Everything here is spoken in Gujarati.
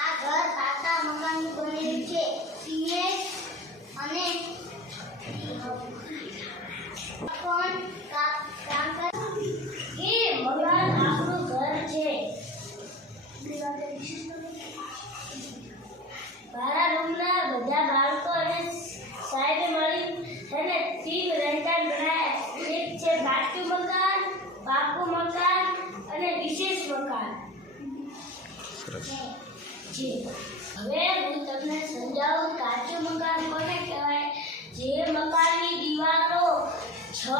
આ ઘર પાકા મકાનનું બનેલું છે. સિમેન્ટ અને કોણ કામ કરે એ મકાન આપણું ઘર છે. મારા રૂમના બધા બાળકો અને સાહેબે મળી અને 3 રહેઠાણ બનાવ્યા. એક છે કાચું મકાન, પાકું મકાન અને વિશેષ મકાન. જી હવે હું તમને સમજાવું કાચું મકાન કોને કહેવાય. જે મકાનની દિવાલો, છત